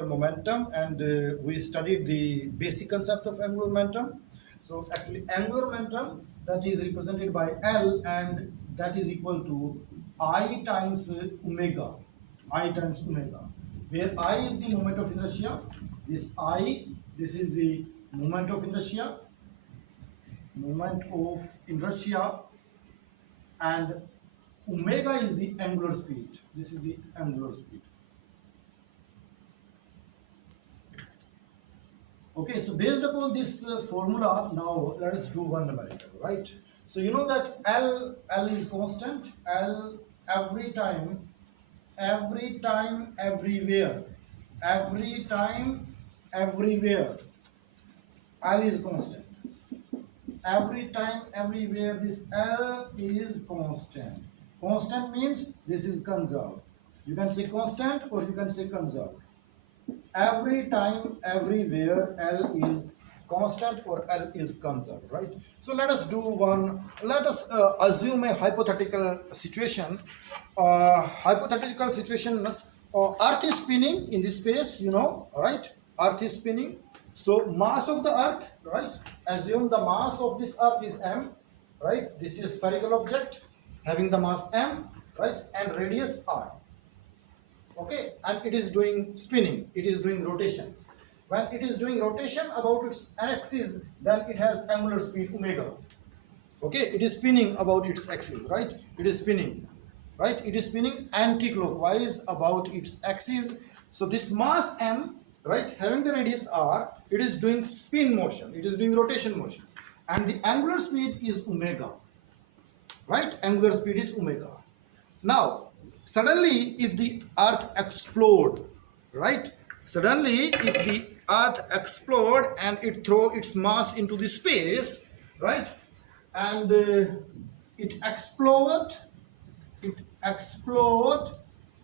angular momentum, and we studied the basic concept of angular momentum. So actually angular momentum, that is represented by L, and that is equal to I times omega, where I is the moment of inertia, this is the moment of inertia, and omega is the angular speed. This is the angular speed. Okay, so based upon this formula, now let us do one numerical, right? So you know that L is constant. L every time, everywhere, L is constant. Every time, everywhere, this L is constant. Constant means this is conserved. You can say constant or you can say conserved. Every time, everywhere, L is constant or L is conserved, right? So let us assume a hypothetical situation. Earth is spinning in this space, you know, right? Earth is spinning. So mass of the Earth, right? Assume the mass of this Earth is m, right? This is spherical object having the mass m, right? And radius r. Okay, and it is doing spinning, it is doing rotation. When it is doing rotation about its axis, then it has angular speed omega. Okay, it is spinning about its axis, right? It is spinning, right? It is spinning anti-clockwise about its axis. So this mass m, right, having the radius r, it is doing spin motion, it is doing rotation motion, and the angular speed is omega, right? Angular speed is omega. Now suddenly if the earth explode, right, suddenly if the earth explode and it throw its mass into the space, right, and it explode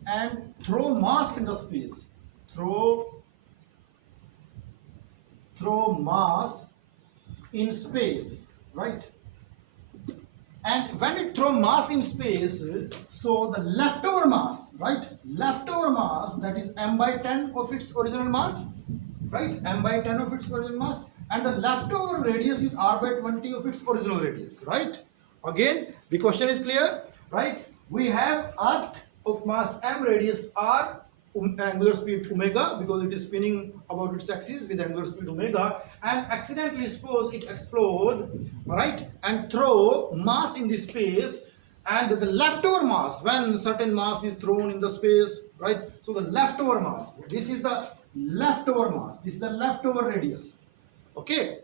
and throw mass in the space, throw mass in space, right? And when it throw mass in space, so the leftover mass, right? Leftover mass, that is m by 10 of its original mass, right? M by 10 of its original mass, and the leftover radius is r by 20 of its original radius, right? Again, the question is clear, right? We have Earth of mass m, radius r, angular speed omega, because it is spinning about its axis with angular speed omega, and accidentally suppose it explode, right, and throw mass in the space, and the leftover mass, when certain mass is thrown in the space, right, so the leftover mass, this is the leftover mass, this is the leftover radius. Okay,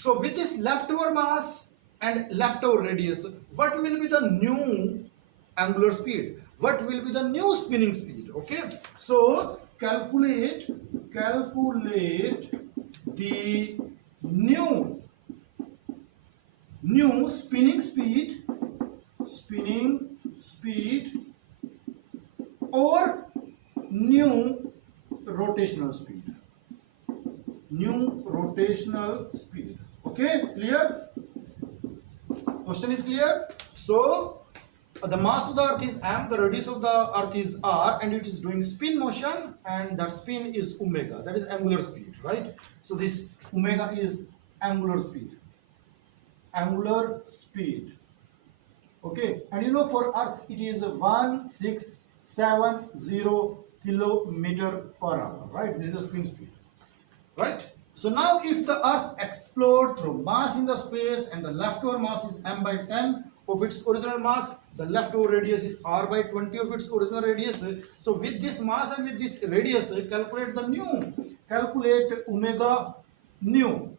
so with this leftover mass and leftover radius, what will be the new angular speed? What will be the new spinning speed? Okay, so calculate the new spinning speed or new rotational speed. Okay, clear? Question is clear? So the mass of the earth is m, the radius of the earth is r, and it is doing spin motion, and that spin is omega, that is angular speed, right? So this omega is angular speed. Okay, and you know for earth it is 1670 kilometer per hour, right? This is the spin speed, right? So now if the earth explodes through mass in the space and the leftover mass is m by 10 of its original mass, the leftover radius is r by 20 of its original radius. So with this mass and with this radius, calculate omega new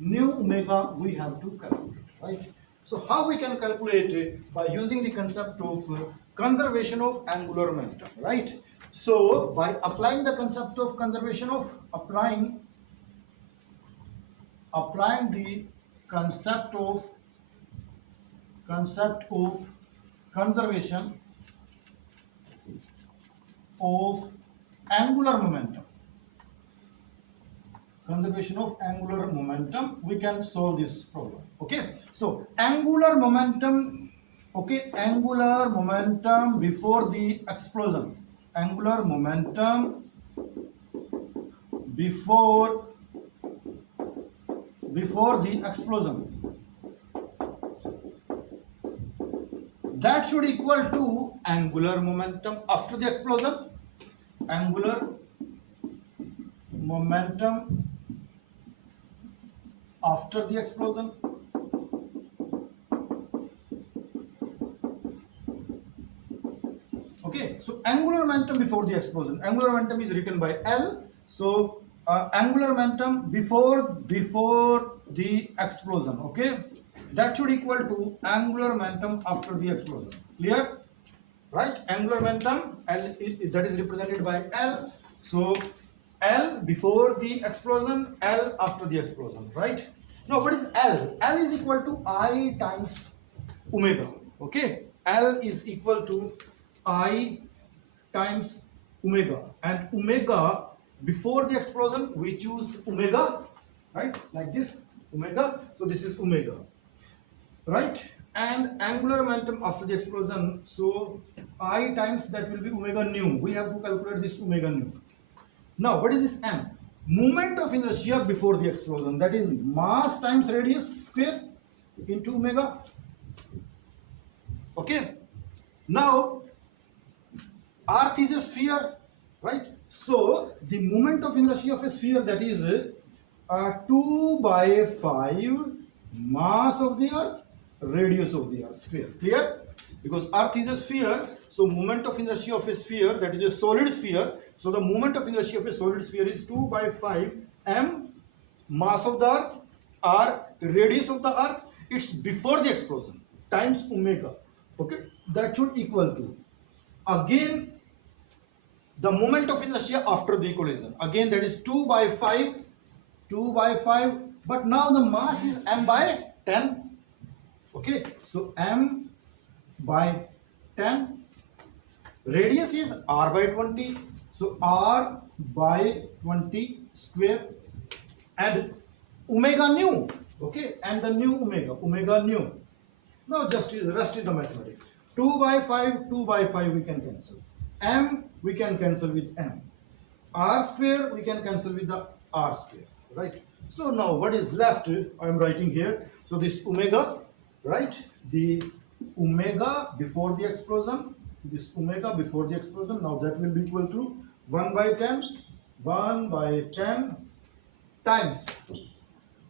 omega we have to calculate, right? So how we can calculate it? By using the concept of conservation of angular momentum, right? So by applying the concept of conservation of applying the concept of conservation of angular momentum, we can solve this problem. Okay, so angular momentum before the explosion, angular momentum before the explosion, that should equal to angular momentum after the explosion. Angular momentum after the explosion. Okay, so angular momentum before the explosion. Angular momentum is written by L. So angular momentum before the explosion. Okay, that should equal to angular momentum after the explosion. Clear? Right? Angular momentum L that is represented by L. So L before the explosion, L after the explosion. Right? Now what is L? L is equal to I times omega. Okay, L is equal to I times omega, and omega before the explosion we choose omega, right, like this, omega. So this is omega, right? And angular momentum after the explosion, so I times that will be omega nu. We have to calculate this omega nu. Now what is this m? Moment of inertia before the explosion, that is mass times radius square into omega. Okay, now earth is a sphere, right? So the moment of inertia of a sphere, that is 2 by 5 mass of the earth, radius of the earth sphere. Clear? Because earth is a sphere, so moment of inertia of a sphere, that is a solid sphere, so the moment of inertia of a solid sphere is 2 by 5 m mass of the earth or radius of the earth, it's before the explosion, times omega. Okay, that should equal to, again, the moment of inertia after the collision, again that is 2 by 5, but now the mass is m by 10. Okay, so m by 10, radius is r by 20, so r by 20 square, and omega nu. Okay, and the new omega nu. Now just rest is the mathematics. 2 by 5 we can cancel. M we can cancel with m. R square we can cancel with the r square, right? So now what is left, I am writing here. So this omega, right? The omega before the explosion, this omega before the explosion, now that will be equal to 1 by 10 times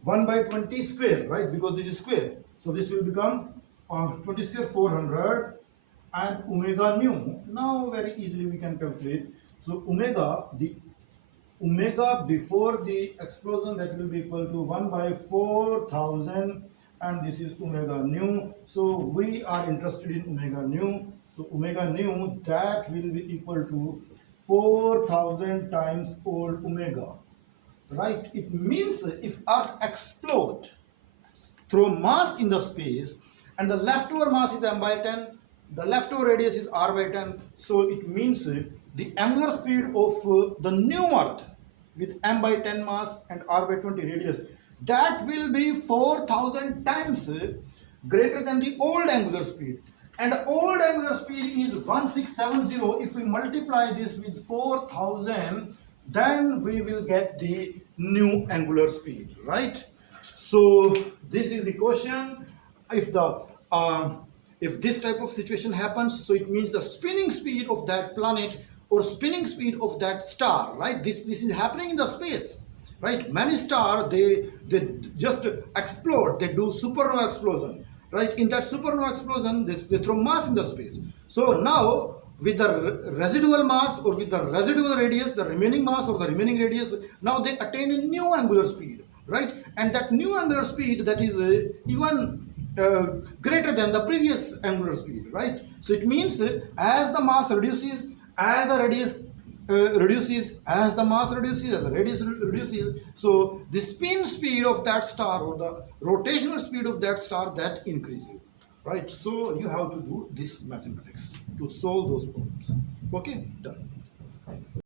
1 by 20 square, right? Because this is square. So this will become 20 square 400, and omega nu. Now very easily we can calculate. So omega, the omega before the explosion, that will be equal to 1 by 4000, and this is omega nu. So we are interested in omega nu. So omega nu, that will be equal to 4000 times old omega, right? It means if earth explodes through mass in the space, and the leftover mass is m by 10, the leftover radius is r by 10, so it means the angular speed of the new earth with m by 10 mass and r by 20 radius, that will be 4000 times greater than the old angular speed. And the old angular speed is 1670. If we multiply this with 4000, then we will get the new angular speed, right? So this is the question. If this type of situation happens, so it means the spinning speed of that planet or spinning speed of that star, right? This is happening in the space, right? Many stars, they just explode, they do supernova explosion, right? In that supernova explosion, they throw mass in the space. So now with the residual mass or with the residual radius, the remaining mass or the remaining radius, now they attain a new angular speed, right? And that new angular speed, that is even greater than the previous angular speed, right? So it means as the mass reduces, as the radius reduces, as the mass reduces, as the radius reduces, so the spin speed of that star or the rotational speed of that star, that increases, right? So you have to do this mathematics to solve those problems. Okay, done.